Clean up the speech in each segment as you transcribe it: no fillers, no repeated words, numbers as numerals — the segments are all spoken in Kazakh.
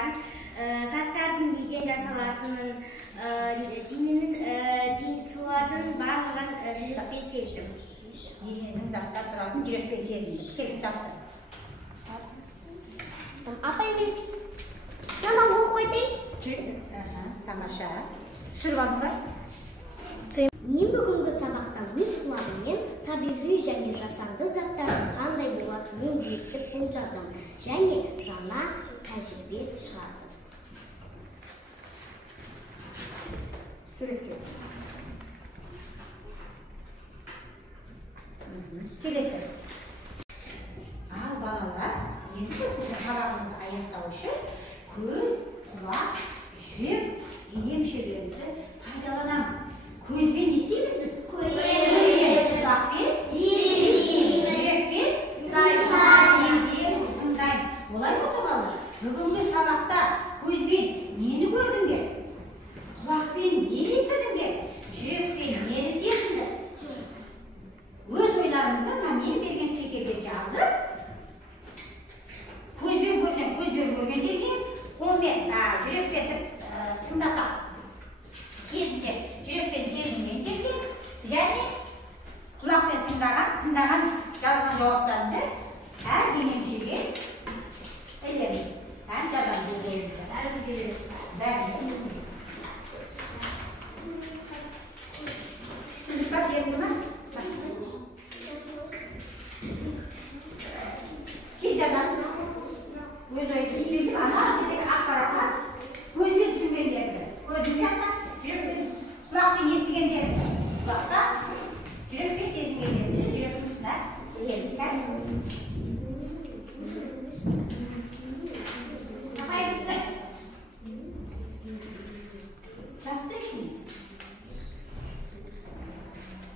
сабақтан заттардың неден жасалатынын, солардың барлығын жүрекпен сездім. Дененің заттар тұратын жүрекпен сезіндім. Келіп тапсыр. Апай, мен намаз оқып қойдым. Тамаша. Түсіріп алдыңдар. Мен бүгінгі сабақтан өз құлағыммен табиғи және жасанды заттардың қандай болатынын естіп болжадым және жаңа тәжірибе шығардым. Суретке. Келесі. Ал балалар, енді сабағымызды аяқтау үшін көз, құлақ, жүрек, дене мүшелерімізді пайдаланамыз. Көзбен не істейміз біз? Көреміз. Құлақпен естиміз. Жүрекпен сеземіз, тыңдаймыз. Олай болса балалар, бүгінгі сабақта көзбен нені көрдіңдер? Құлақпен нені естідіңдер? Жүрекпен нені сездіңдер? Өз ойларыңызды мен берген стикерге жазып, көзбен көрсем, көзбен көрген деген, қолмен жүрекпен тыңдасақ, сезінсем, жүрекпен сезінген деген, және құлақпен тыңдаған жазған жауаптарында әр дене мүшеге ілеміз. Әр жазған бәріміз. Түсіндік па берді ма? Кел жазамыз. Өз ойды түсіндік, ана дедегі ақпаратқа көзбен түсінгендерді. Көзбен аттап, жүрекпен, құлақпен естігендерді. Құлақта, жүрекпен сезінгендерді, жүректің тұсына ілеміз. Жазсы үшін.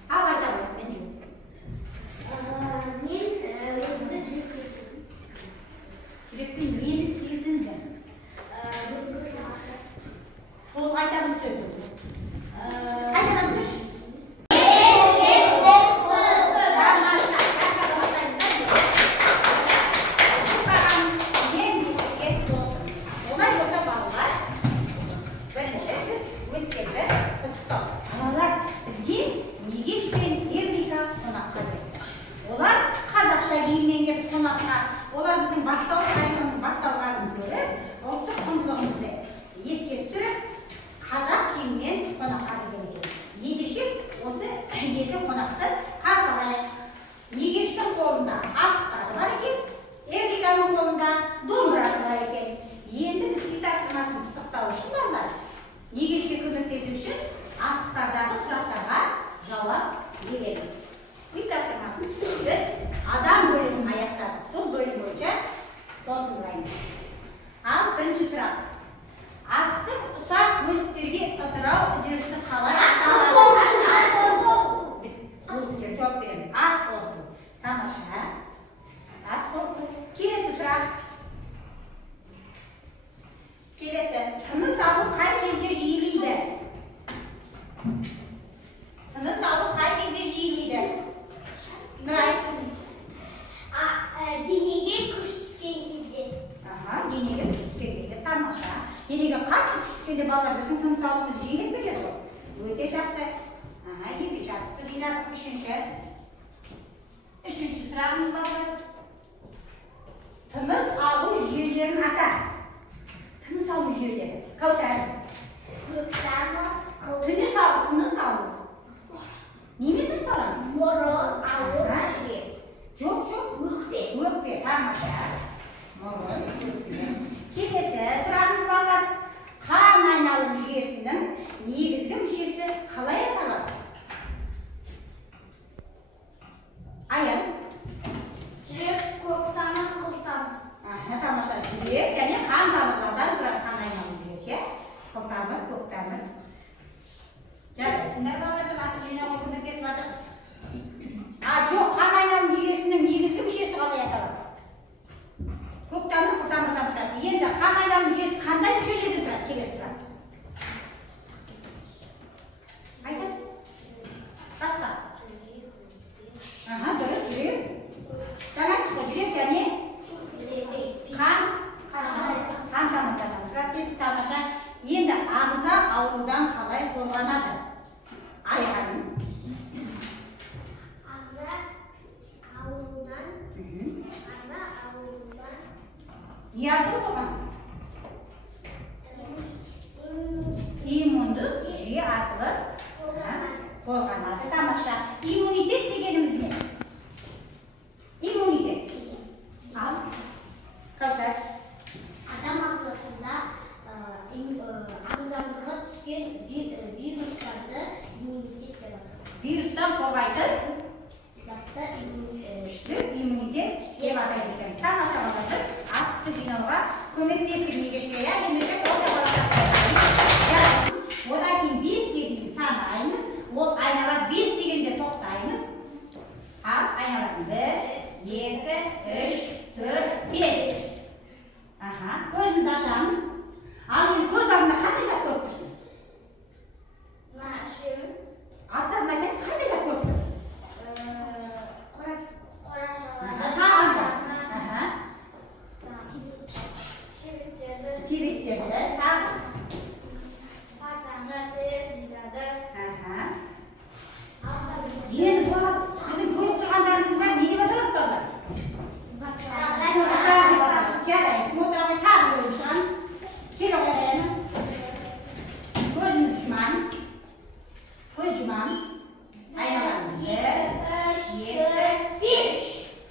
Ал айта ғой, мен жоқ. Мен өзімді Жүрекпен нені сезінді? Ол айтамыз сөзді. Қайтадан сөз. Олай болса балалар, бірінші біз өткенді пысықтау. Балалар бізге Негеш-пен Эрника қонаққа келді. Олар қазақша киіммен келіп қонаққа. Олар біздің бастауларын көріп, ұлттық құндылығымызды еске түсіріп, қазақ киіммен қонаққа келген екен. Ендеше осы екі қонақты қарсы алайық. Негештің қолында асықтары бар екен, Эрниканың қолында домбырасы бар екен. Енді біз үй тапсырмасын пысықтау үшін балалар, Негешке көмектесу үшін асықтардағы сұрақтарға жауап береміз. Үй тапсырмасын біз адам бөлімін аяқтадық. Сол бөлім бойынша қорытындылаймыз. Ал бірінші сұрақ. Астық ұсақ бөліктерге ыдырау үдерісі қалай жауап береміз. Ас қорыту. Тамаша. Ас қорыту. Келесі сұрақ. Келесі. Тыныс алу қай кезде жиілейді? Тыныс алу қай кезде жиілейді? Нұрай. Денеге күш түскен кезде. Денеге күш түскен кезде. Тамаша. Денеге қатты күш түскенде балалар біздің тыныс алуымыз жиілеп кетеді ғой. Өте жақсы. Екі жасықты жинадық. Үшінші сұрағымыз балалар. Тыныс алу жүйелерін ата. Тыныс алу жүйелері. Кәусар. Тыныс алу. Неме тыныс аламыз? Мұрын, ауыз, жүрек. Жоқ. Өкпе. Тамаша. Мұрын, өкпе. Келесі сұрағымыз балалар. Қан айналым жүйесінің негізгі мүшесі қалай аталады? Аян. Жүрек, көктамыр, қылтамыр. Тамаша. Жүрек және қан тамырлардан тұрады қан айналым жүйесі. Қылтамыр, көктамыр. Жарайсыңдар балалар, біз асыл жинауға көмектесіп жатырмыз. Жоқ, қан айналым жүйесінің негізгі мүшесі қалай аталады? Көктамыр, қылтамырдан тұрады. Енді қан айналым жүйесі қандай мүшелерден тұрады? Келесі сұрақ. Айтамыз. Басқа. Дұрыс, жүрек. Жаңа жүрек және қан аурудан қалай қорғанады? Айқайын. Ағза аурудан не арқылы қорғанады? Иммундық жүйе арқылы қорғанады. Тамаша. Иммунитет дегеніміз не? Иммунитет. Ал. Қазір. Адам ағзасында ағзамызға түскен вирустарды иммунитет деп атайды. Вирустан қорғайды. Затты Күшті иммунитет деп атайды екенбіз. Тамаша балалар, асты жинауға көмектестік негізінде, ендеше одан кейін 5-ге дейін санаймыз. Ол айнала 5 дегенде тоқтаймыз. Ал айналатын 1, 2, 3, 4, 5. Көзімізді ашамыз. Ал енді көз алдында қандай зат көріп тұрсың? Аттарына келіп қандай зат көріп тұрсың? Себептерді тағы. Енді бұл біздің көріп тұрғандарымызға не деп аталады балалар? Жарайды, смотрағай тағы бөліп шығамыз. Келе қойдайына. Көзімізді жұмамыз. Көз жұмамыз. Айналамыз. 1, 2, 3,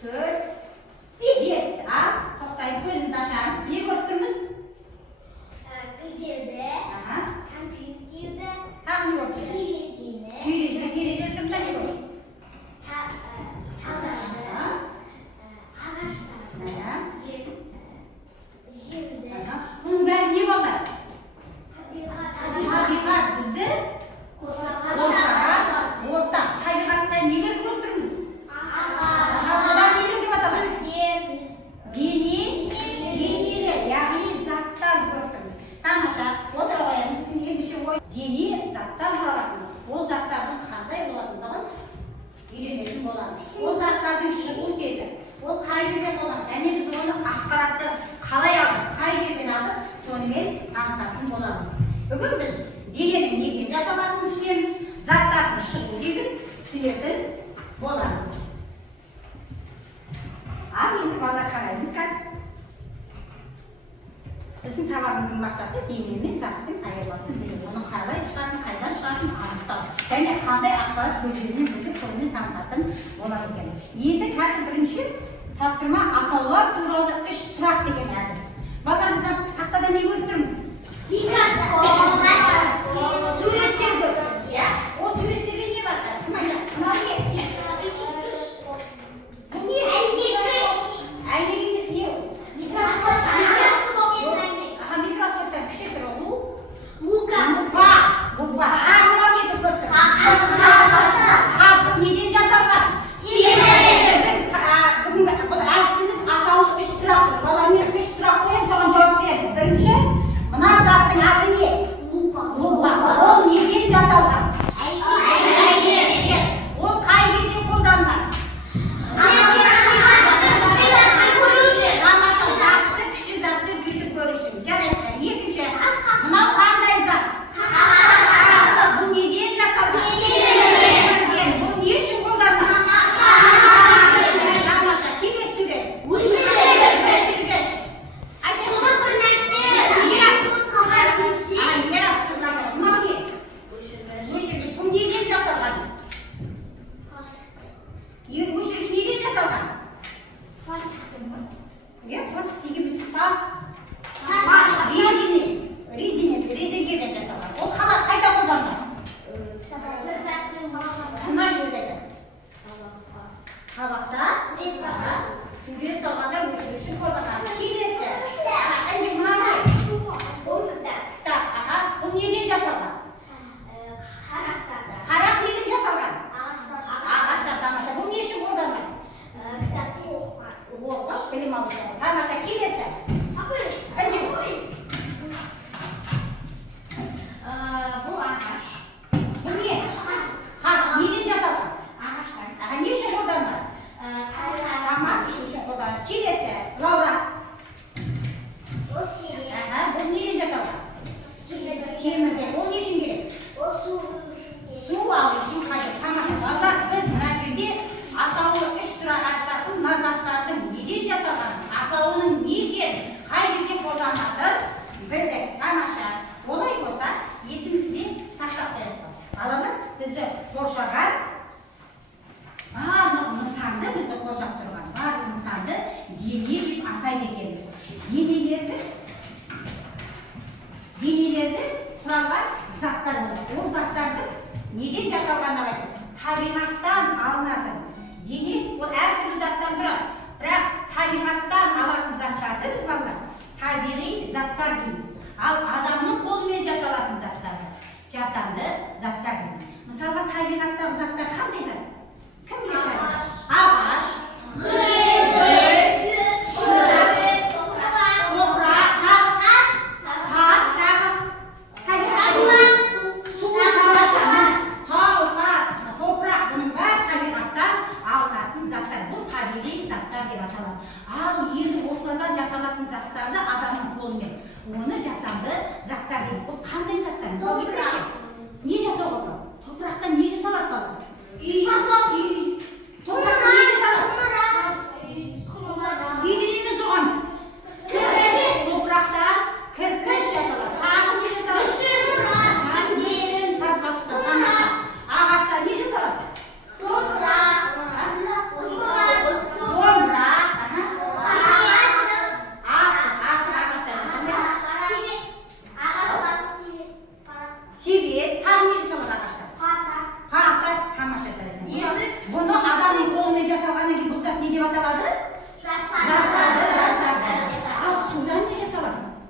4, 5. Ал, тоқтайын, көзімізді ашамыз. Не көріп тұрмыз? Тілдерді, компьютерді, Тағы не көріп тұрмыз? Терезесімді не көріп? Бұның бәрі не болмайды? Табиғат бізді орта. Табиғатта нелер көріп тұрмыз біз? Бұлар нелер деп аталады? Денелер, яғни заттар көріп тұрмыз. Тамаша, отыра қоямыз. Дене заттар болатын. Ол заттардың қандай болатындығын үйренетін боламыз. Ол заттардың шығу тегі, ол қай жерден болады, және біз оны ақпаратты қалай алдық, қай жерден алдық, сонымен танысатын боламыз. Бүгін біз дененің неден жасалатынын түсінеміз, заттардың шығу тегін түсінетін боламыз. Ал енді балалар қараймыз қазір. Біздің сабағымыздың мақсаты дене мен заттың айырбасын білу. Оны қалай шығатын, қайдан шығатын анықтау. Және қандай ақпарат көздерінен білдік, сонымен танысатын болады екен. Енді қазір бірінші тапсырма атаулар туралы 3 сұрақ деген әдіс. Балаларымыздан тақтада не көріп тұрмыз? Суреттер көріп тұрмыз. Ол суреттерде не бар? Кім айтады? Бұл не? Әйнегендес не ол? Микроскоптан кіші ол? Лупа. Бұлар не көріп тұрмыз? Қазық неден жасалған? Бүгінгі әдісіміз атаулы 3 сұрақ. Балалармен 3 сұрақ жасалынатын білдік. Тамаша. Олай болса, есімізде сақтап қояйық. Балалар, бізді қоршаған барлық нысанды, бізді қоршап тұрған барлық нысанды дене деп атайды екенбіз. Денелерді құралған заттар болады. Ол заттарды неден жасалғанына айтады? Табиғаттан алынатын. Дене ол әртүрлі заттан тұрады. Бірақ табиғаттан алатын заттарды біз балалар табиғи заттар дейміз. Ал адамның қолымен жасалатын заттарды жасанды заттар дейміз. Мысалға табиғаттағы заттар қандай зат? Кім біледі? Ағаш, оны жасанды заттар дейді. Ол қандай заттар? Не жасауға болады? Топырақтан не жасалады балалар?